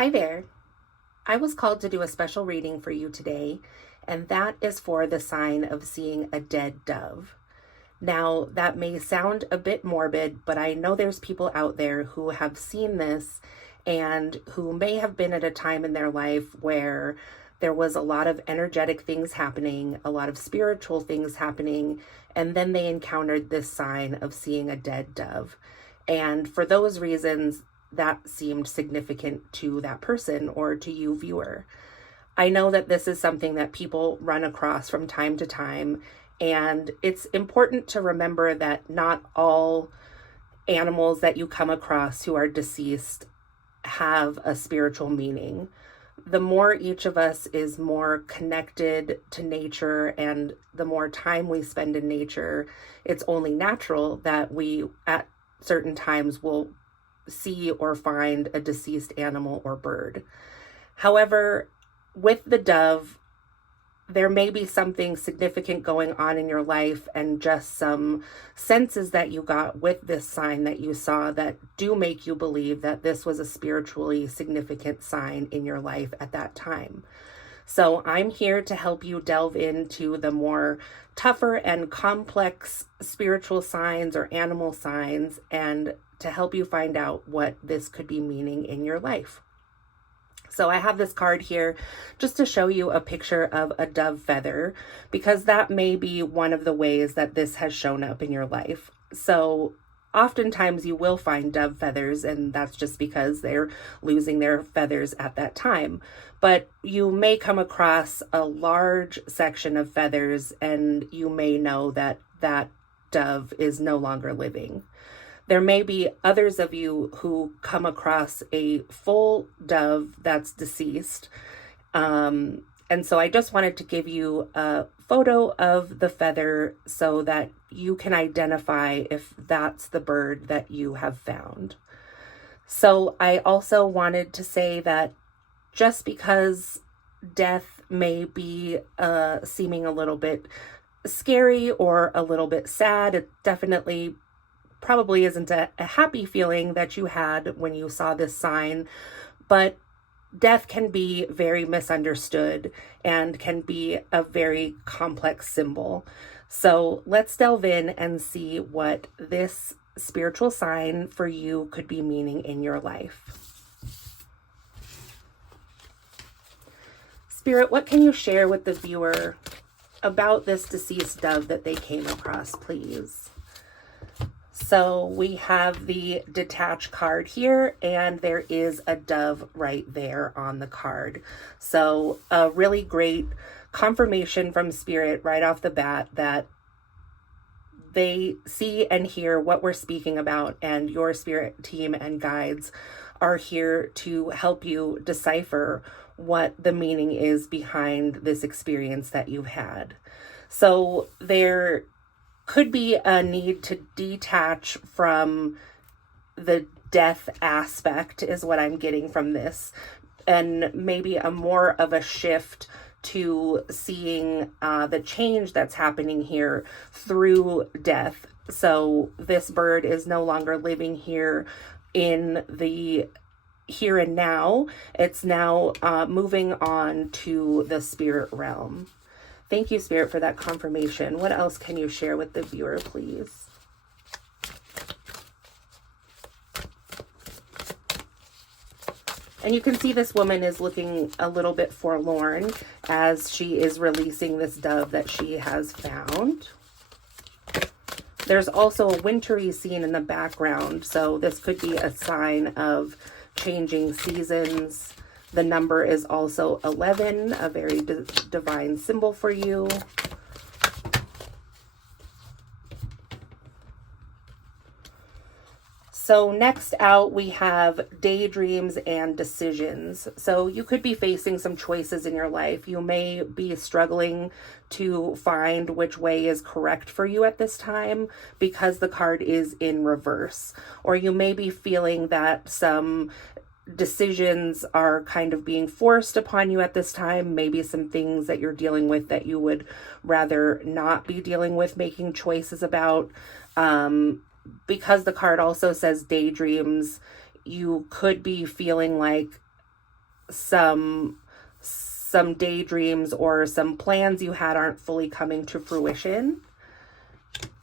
Hi there. I was called to do a special reading for you today, and that is for the sign of seeing a dead dove. Now, that may sound a bit morbid, but I know there's people out there who have seen this and who may have been at a time in their life where there was a lot of energetic things happening, a lot of spiritual things happening, and then they encountered this sign of seeing a dead dove. And for those reasons, that seemed significant to that person or to you, viewer. I know that this is something that people run across from time to time, and it's important to remember that not all animals that you come across who are deceased have a spiritual meaning. The more each of us is more connected to nature and the more time we spend in nature, it's only natural that we at certain times will see or find a deceased animal or bird. However, with the dove, there may be something significant going on in your life and just some senses that you got with this sign that you saw that do make you believe that this was a spiritually significant sign in your life at that time. So I'm here to help you delve into the more tougher and complex spiritual signs or animal signs and to help you find out what this could be meaning in your life. So I have this card here just to show you a picture of a dove feather, because that may be one of the ways that this has shown up in your life. So oftentimes you will find dove feathers, and that's just because they're losing their feathers at that time. But you may come across a large section of feathers, and you may know that that dove is no longer living. There may be others of you who come across a full dove that's deceased. And so I just wanted to give you a photo of the feather so that you can identify if that's the bird that you have found. So I also wanted to say that just because death may be seeming a little bit scary or a little bit sad, it definitely probably isn't a happy feeling that you had when you saw this sign, but death can be very misunderstood and can be a very complex symbol. So let's delve in and see what this spiritual sign for you could be meaning in your life. Spirit, what can you share with the viewer about this deceased dove that they came across, please? So we have the detach card here, and there is a dove right there on the card. So a really great confirmation from Spirit right off the bat that they see and hear what we're speaking about, and your spirit team and guides are here to help you decipher what the meaning is behind this experience that you've had. So there could be a need to detach from the death aspect is what I'm getting from this, and maybe a more of a shift to seeing the change that's happening here through death. So this bird is no longer living here in the here and now. It's now moving on to the spirit realm. Thank you, Spirit, for that confirmation. What else can you share with the viewer, please? And you can see this woman is looking a little bit forlorn as she is releasing this dove that she has found. There's also a wintry scene in the background, so this could be a sign of changing seasons. The number is also 11, a very divine symbol for you. So next out, we have daydreams and decisions. So you could be facing some choices in your life. You may be struggling to find which way is correct for you at this time because the card is in reverse. Or you may be feeling that some decisions are kind of being forced upon you at this time. Maybe some things that you're dealing with that you would rather not be dealing with, making choices about. Because the card also says daydreams, you could be feeling like some daydreams or some plans you had aren't fully coming to fruition.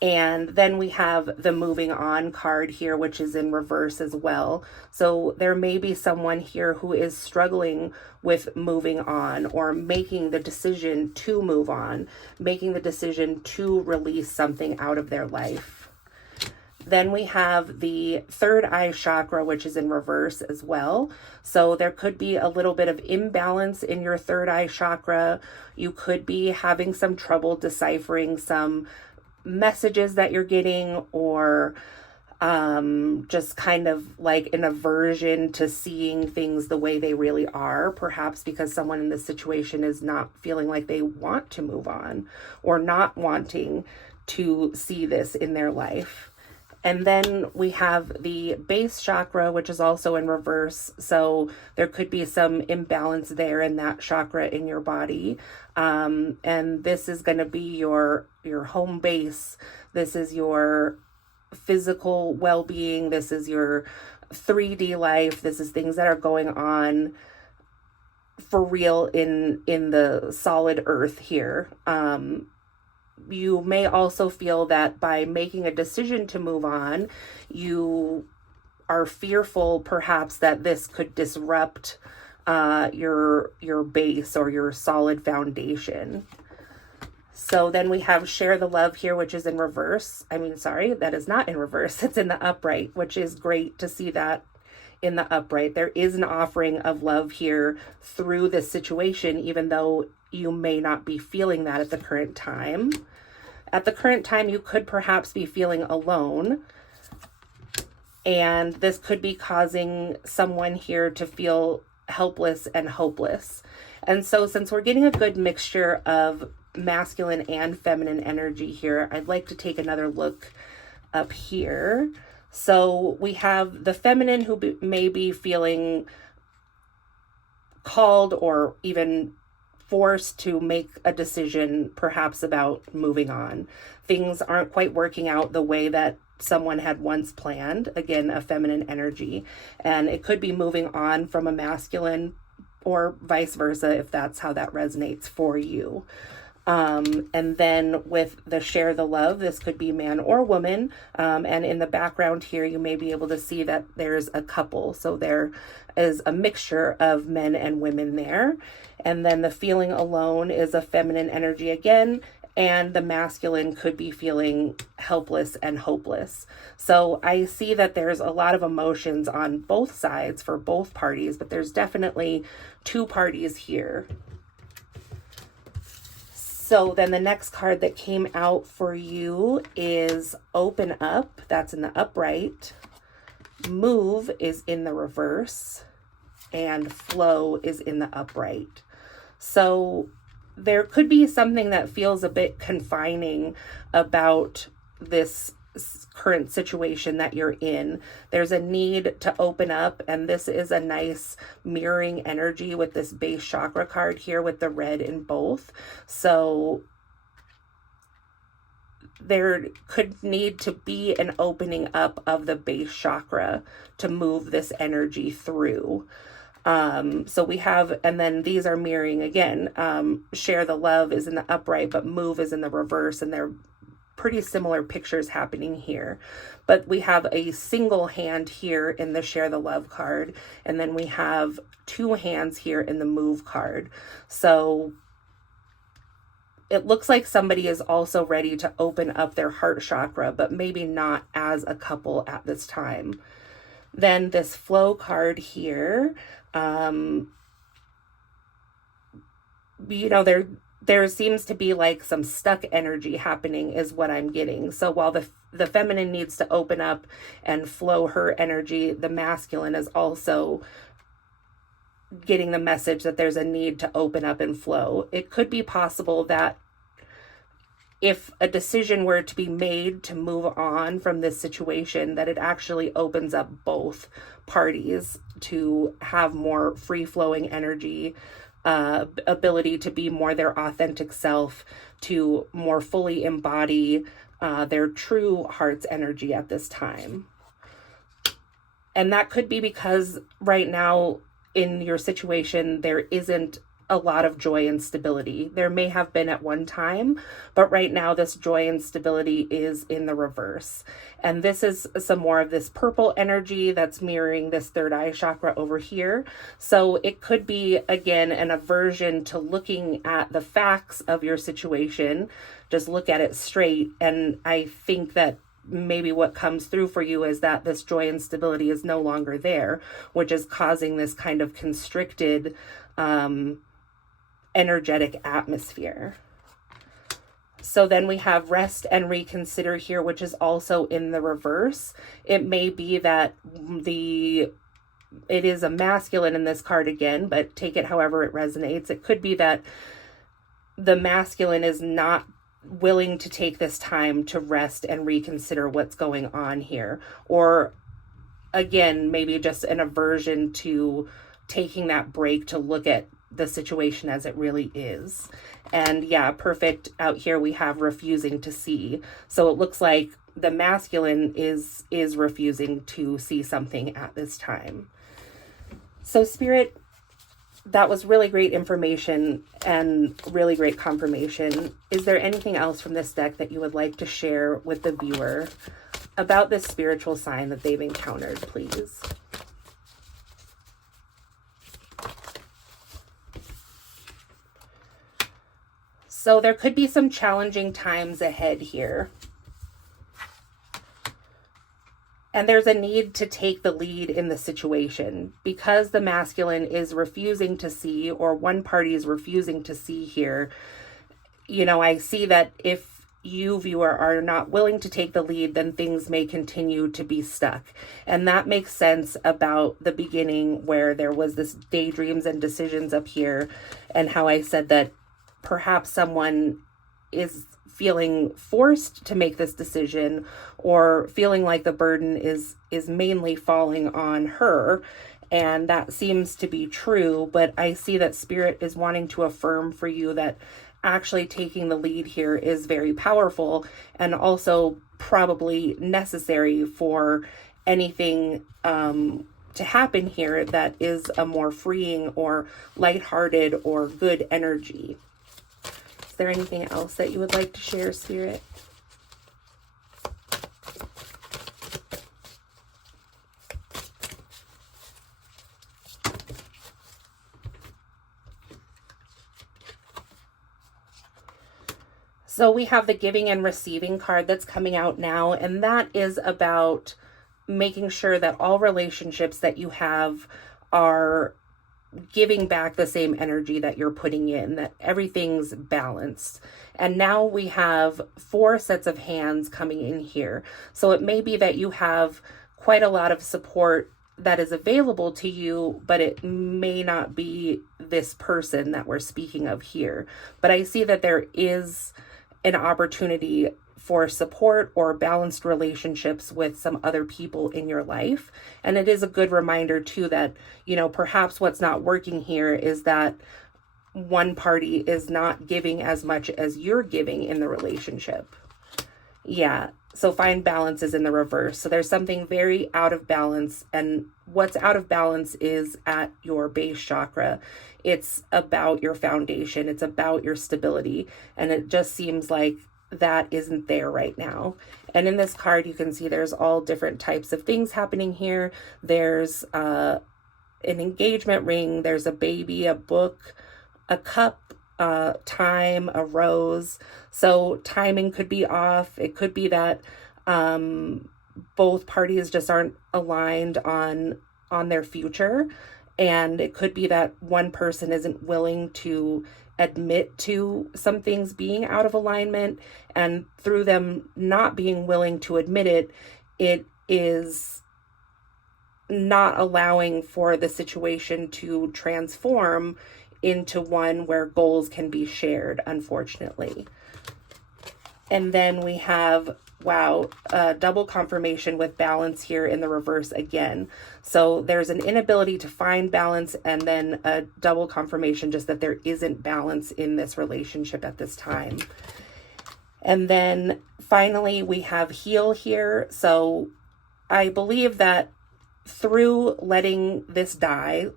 And then we have the moving on card here, which is in reverse as well. So there may be someone here who is struggling with moving on, or making the decision to move on, making the decision to release something out of their life. Then we have the third eye chakra, which is in reverse as well. So there could be a little bit of imbalance in your third eye chakra. You could be having some trouble deciphering some messages that you're getting, or just kind of like an aversion to seeing things the way they really are, perhaps because someone in this situation is not feeling like they want to move on, or not wanting to see this in their life. And then we have the base chakra, which is also in reverse. So there could be some imbalance there in that chakra in your body. And this is going to be your home base. This is your physical well-being. This is your 3D life. This is things that are going on for real in the solid earth here. You may also feel that by making a decision to move on, you are fearful perhaps that this could disrupt your base or your solid foundation. So then we have share the love here, which is in reverse. That is not in reverse. It's in the upright, which is great to see that in the upright. There is an offering of love here through this situation, even though you may not be feeling that at the current time. At the current time, you could perhaps be feeling alone, and this could be causing someone here to feel helpless and hopeless. And so since we're getting a good mixture of masculine and feminine energy here, I'd like to take another look up here. So we have the feminine who may be feeling called or even forced to make a decision perhaps about moving on. Things aren't quite working out the way that someone had once planned. Again, a feminine energy. And it could be moving on from a masculine, or vice versa, if that's how that resonates for you. And then with the share the love, this could be man or woman. And in the background here, you may be able to see that there's a couple. So there is a mixture of men and women there. And then the feeling alone is a feminine energy again. And the masculine could be feeling helpless and hopeless. So I see that there's a lot of emotions on both sides for both parties, but there's definitely two parties here. So then the next card that came out for you is open up. That's in the upright. Move is in the reverse. And flow is in the upright. So there could be something that feels a bit confining about this current situation that you're in. There's a need to open up, and this is a nice mirroring energy with this base chakra card here with the red in both. So there could need to be an opening up of the base chakra to move this energy through. So we have, and then these are mirroring again. Share the love is in the upright, but move is in the reverse, and they're pretty similar pictures happening here. But we have a single hand here in the share the love card, and then we have two hands here in the move card. So it looks like somebody is also ready to open up their heart chakra, but maybe not as a couple at this time. Then this flow card here, there seems to be like some stuck energy happening is what I'm getting. So while the feminine needs to open up and flow her energy, the masculine is also getting the message that there's a need to open up and flow. It could be possible that if a decision were to be made to move on from this situation, that it actually opens up both parties to have more free-flowing energy, ability to be more their authentic self, to more fully embody their true heart's energy at this time. And that could be because right now in your situation there isn't a lot of joy and stability. There may have been at one time, but right now this joy and stability is in the reverse. And this is some more of this purple energy that's mirroring this third eye chakra over here. So it could be, again, an aversion to looking at the facts of your situation. Just look at it straight. And I think that maybe what comes through for you is that this joy and stability is no longer there, which is causing this kind of constricted, energetic atmosphere. So then we have rest and reconsider here, which is also in the reverse. It may be that it is a masculine in this card again, but take it however it resonates. It could be that the masculine is not willing to take this time to rest and reconsider what's going on here. Or again, maybe just an aversion to taking that break to look at the situation as it really is. And yeah, perfect. Out here we have refusing to see. So it looks like the masculine is refusing to see something at this time. So Spirit, that was really great information and really great confirmation. Is there anything else from this deck that you would like to share with the viewer about this spiritual sign that they've encountered, please? So there could be some challenging times ahead here. And there's a need to take the lead in the situation because the masculine is refusing to see, or one party is refusing to see here. You know, I see that if you, viewer, are not willing to take the lead, then things may continue to be stuck. And that makes sense about the beginning where there was this daydreams and decisions up here, and how I said that perhaps someone is feeling forced to make this decision, or feeling like the burden is mainly falling on her. And that seems to be true, but I see that Spirit is wanting to affirm for you that actually taking the lead here is very powerful, and also probably necessary for anything to happen here that is a more freeing or lighthearted or good energy. Is there anything else that you would like to share, Spirit? So we have the giving and receiving card that's coming out now, and that is about making sure that all relationships that you have are giving back the same energy that you're putting in, that everything's balanced. And now we have 4 sets of hands coming in here. So it may be that you have quite a lot of support that is available to you, but it may not be this person that we're speaking of here. But I see that there is an opportunity for support or balanced relationships with some other people in your life. And it is a good reminder too that, you know, perhaps what's not working here is that one party is not giving as much as you're giving in the relationship. Yeah. So find balance is in the reverse. So there's something very out of balance, and what's out of balance is at your base chakra. It's about your foundation. It's about your stability. And it just seems like that isn't there right now. And in this card, you can see there's all different types of things happening here. There's an engagement ring, there's a baby, a book, a cup, time, a rose. So timing could be off. It could be that both parties just aren't aligned on their future. And it could be that one person isn't willing to admit to some things being out of alignment, and through them not being willing to admit it, it is not allowing for the situation to transform into one where goals can be shared, unfortunately. And then we have, wow, double confirmation with balance here in the reverse again. So there's an inability to find balance, and then a double confirmation just that there isn't balance in this relationship at this time. And then finally we have heal here. So I believe that through letting this die,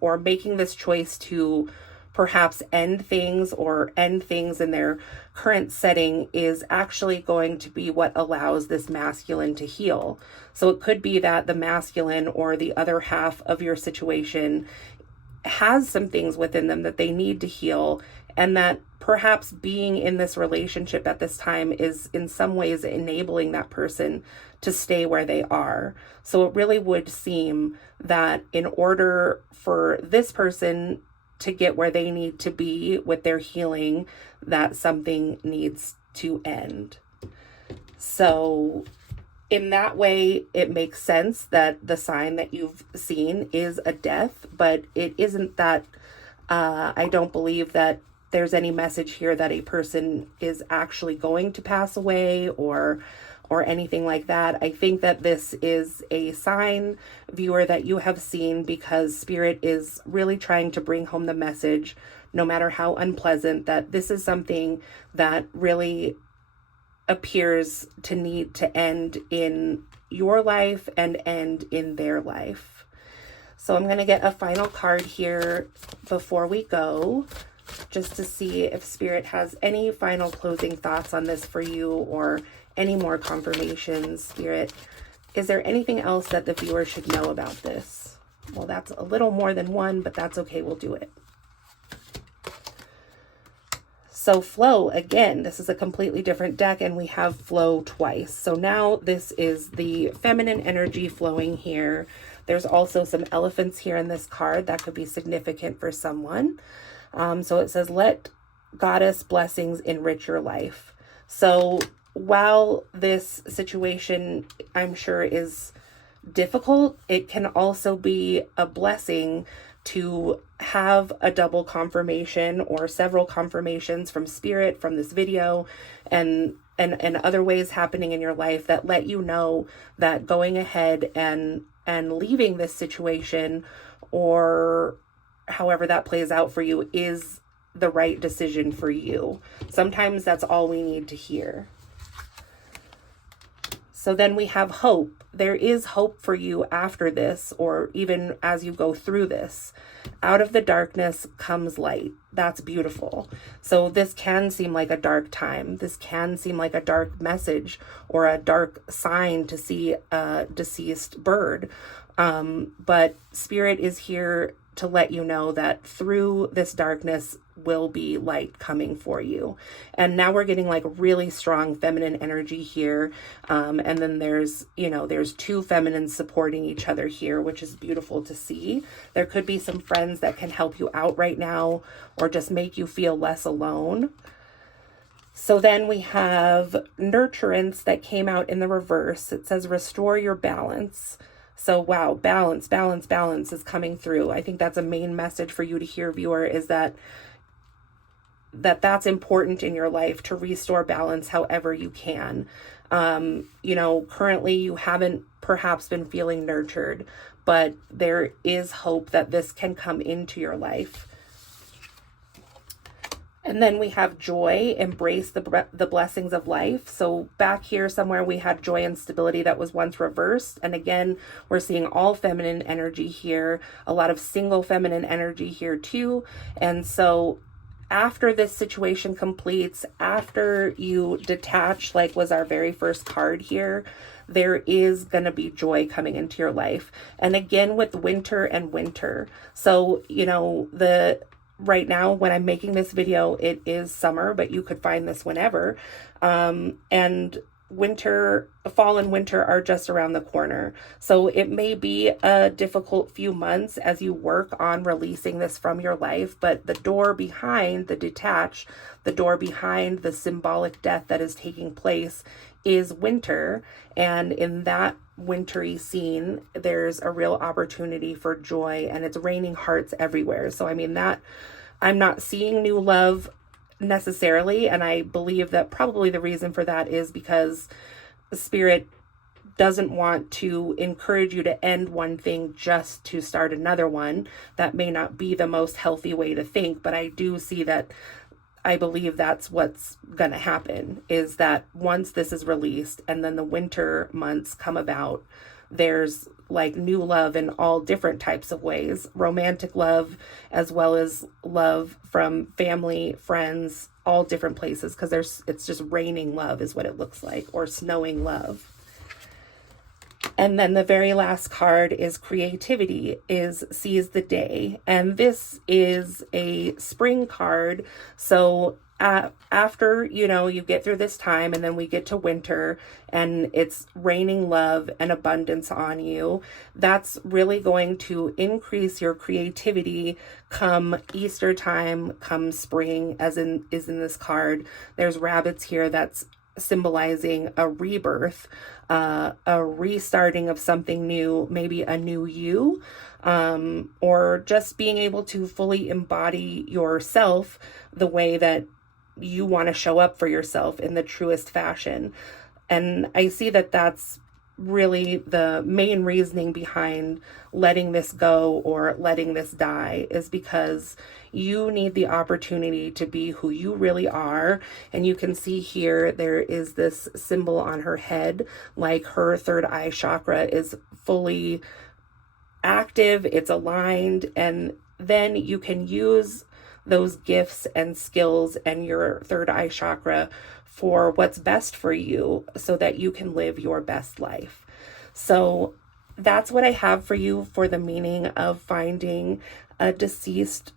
or making this choice to perhaps end things or end things in their current setting is actually going to be what allows this masculine to heal. So it could be that the masculine or the other half of your situation has some things within them that they need to heal, and that perhaps being in this relationship at this time is in some ways enabling that person to stay where they are. So it really would seem that in order for this person to get where they need to be with their healing, that something needs to end. So in that way, it makes sense that the sign that you've seen is a death, but it isn't that, I don't believe that there's any message here that a person is actually going to pass away or anything like that. I think that this is a sign, viewer, that you have seen because Spirit is really trying to bring home the message, no matter how unpleasant, that this is something that really appears to need to end in your life and end in their life. So I'm going to get a final card here before we go, just to see if Spirit has any final closing thoughts on this for you or any more confirmations. Spirit, is there anything else that the viewer should know about this? Well, that's a little more than one, but that's okay. We'll do it. So flow, again, this is a completely different deck, and we have flow twice. So now this is the feminine energy flowing here. There's also some elephants here in this card that could be significant for someone. So it says, let goddess blessings enrich your life. So while this situation, I'm sure, is difficult, it can also be a blessing to have a double confirmation or several confirmations from Spirit, from this video, and other ways happening in your life that let you know that going ahead and leaving this situation, or however that plays out for you, is the right decision for you. Sometimes that's all we need to hear. So then we have hope. There is hope for you after this, or even as you go through this. Out of the darkness comes light. That's beautiful. So this can seem like a dark time. This can seem like a dark message or a dark sign to see a deceased bird. But Spirit is here to let you know that through this darkness will be light coming for you. And now we're getting like really strong feminine energy here. And then there's two feminines supporting each other here, which is beautiful to see. There could be some friends that can help you out right now, or just make you feel less alone. So then we have nurturance that came out in the reverse. It says, restore your balance. So wow, balance is coming through. I think that's a main message for you to hear, viewer, is that's important in your life, to restore balance however you can. Currently you haven't perhaps been feeling nurtured, but there is hope that this can come into your life. And then we have joy, embrace the blessings of life. So back here somewhere we had joy and stability that was once reversed. And again, we're seeing all feminine energy here, a lot of single feminine energy here too. And so after this situation completes, after you detach, like was our very first card here, there is going to be joy coming into your life. And again, with winter and winter. So, right now when I'm making this video, it is summer, but you could find this whenever. And fall and winter are just around the corner. So it may be a difficult few months as you work on releasing this from your life, but the door behind the detach, the door behind the symbolic death that is taking place is winter. And in that wintry scene, there's a real opportunity for joy, and it's raining hearts everywhere. So that I'm not seeing new love necessarily, and I believe that probably the reason for that is because Spirit doesn't want to encourage you to end one thing just to start another one. That may not be the most healthy way to think, but I do see that. I believe that's what's going to happen, is that once this is released and then the winter months come about, there's like new love in all different types of ways, romantic love as well as love from family, friends, all different places, because it's just raining love is what it looks like, or snowing love. And then the very last card is creativity, is seize the day. And this is a spring card. So after, you get through this time and then we get to winter and it's raining love and abundance on you, that's really going to increase your creativity come Easter time, come spring, is in this card. There's rabbits here. That's symbolizing a rebirth, a restarting of something new, maybe a new you, or just being able to fully embody yourself the way that you want to show up for yourself in the truest fashion. And I see that that's really the main reasoning behind letting this go or letting this die, is because you need the opportunity to be who you really are. And you can see here, there is this symbol on her head, like her third eye chakra is fully active, it's aligned, and then you can use those gifts and skills and your third eye chakra for what's best for you so that you can live your best life. So that's what I have for you for the meaning of finding a deceased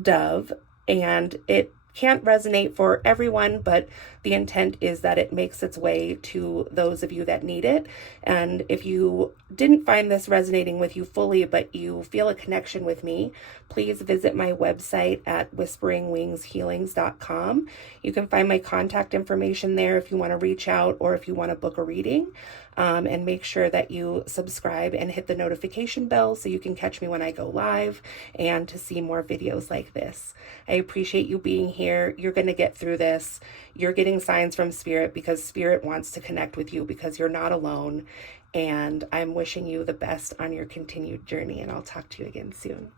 dove. And it can't resonate for everyone, but the intent is that it makes its way to those of you that need it. And if you didn't find this resonating with you fully, but you feel a connection with me, please visit my website at whisperingwingshealings.com. You can find my contact information there if you want to reach out or if you want to book a reading. And make sure that you subscribe and hit the notification bell so you can catch me when I go live and to see more videos like this. I appreciate you being here. You're going to get through this. You're getting signs from Spirit because Spirit wants to connect with you because you're not alone. And I'm wishing you the best on your continued journey, and I'll talk to you again soon.